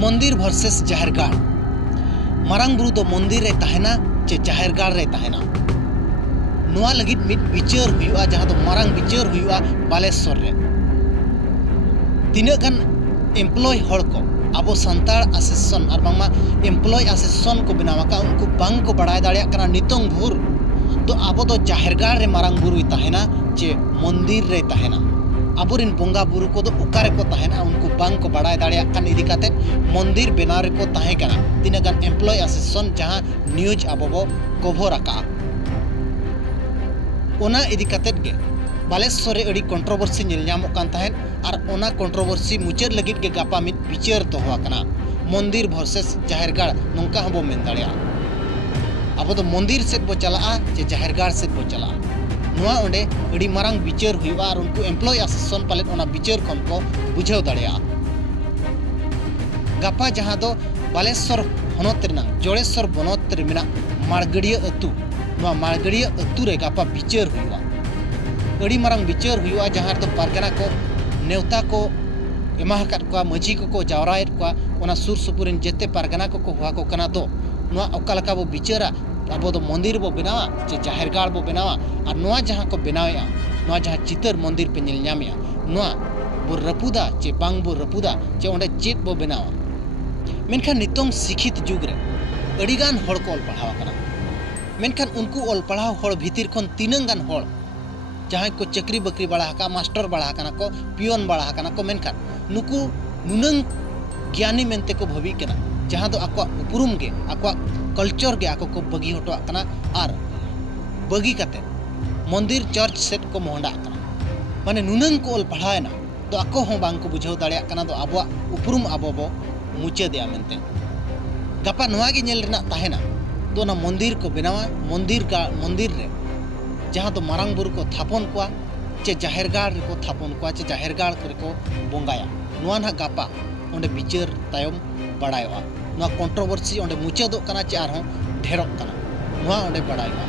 मंदिर वर्सेस जाहिर गाड़ मारांग बुरु दो मंदिर रे तहना चे जाहिर गाड़ रे तहना नुआ लगित मिट बिचार हुआ जहां तो मारांग बिचार हुआ बालेश्वर रे तीना गान एम्प्लॉय हड़ को अब सानतार एसोसिएशन और बांगमा एम्प्लॉय एसोसिएशन को बनावाका उनको बांग को बढ़ाई दाड़िया कना नितोंग भूर तो अब तो जाहिर गाड़ रे मारांग बुरु तहना चे मंदिर रे तहना अबुरिन बोंगा बुरु को तो उकारे को तहना उनको बांग को बढ़ाई दाड़िया कन इदी काते मंदिर बेनार को तहे कना तीना गान एम्प्लॉय एसोसिएशन जहां न्यूज अब बो कवर आका ओना इदी काते गे बालेश्वर रे अड़ी कंट्रोवर्सी नेल ᱧᱟᱢᱚᱜ कान तहन और ओना कंट्रोवर्सी मुचाद लगित गे गापा मिट बिचार तो हुआ कना मंदिर वर्सेस जाहिर गाड़ नोंका हबो मेन दाड़िया अब तो मंदिर सेट बो चला जे जाहिर गाड़ सेट बो चला नुआ ओंडे अड़ी मारांग बिचार हुआ और उनको एम्प्लॉय एसोसिएशन पाले ओना बिचार खन को बुझाव दाड़िया गापा जहां दो बालेश्वर हनत रेना जोड़ेश्वर बनत रे मेना मारगड़िया अतु नुआ मारगड़िया अतु रे गापा बिचार हुआ अड़ी मारांग बिचार हुआ जहां तो पारगना को नेवता को एमाहकात को मजी को जावरायत को ओना सुर सुपुरिन जेते पारगना को हुआ को कना दो नुआ ओकालका बो बिचारा अब तो मंदिर बो बनावा चे जाहिर गाड़ बो बनावा और नुआ जहां को बनावेया नुआ जहां चितर मंदिर पे नेल ᱧᱟᱢᱮया नुआ बो रपुदा चे बांग बो रपुदा चे ओंडे चेत बो बनावा मेनखान नितोंग शिक्षित जुग रे अड़ीगान हड़ को ऑल पढ़ावा कना मेनखान उनको ऑल पढ़ाव हड़ भीतर खन तीनंग गान हड़ जहां को चक्री बकरी बड़ा का मास्टर बड़ा कना को पियोन बड़ा कना को मेनखान नुकु नुनंग ज्ञानी मेनते को भवी कना जहां दो आको उपरुम गे आको कल्चर गे आको को बगी हटवा कना और बगी काते मंदिर चर्च सेट को मोहंडा कना माने नुनंग को ऑल पढ़ाएना तो आको हो बांग को बुझाव दाड़िया कना तो आबो उपरुम आबो बो मुचादेया मेनते गापा नोआ गे नेल रेना ताहेना तो ना मंदिर को बनावा मंदिर रे जहां तो मारांग बुरु को थापन को चे जाहिर गाड़ रे को थापन को चे जाहिर गाड़ को बोंगाया नुआ ना गापा ओंडे बिचार तायम बड़ायोआ नुआ कंट्रोवर्सी ओंडे मुचादो कना चे आरहों ढेरोक कना नुआ ओंडे बड़ायोआ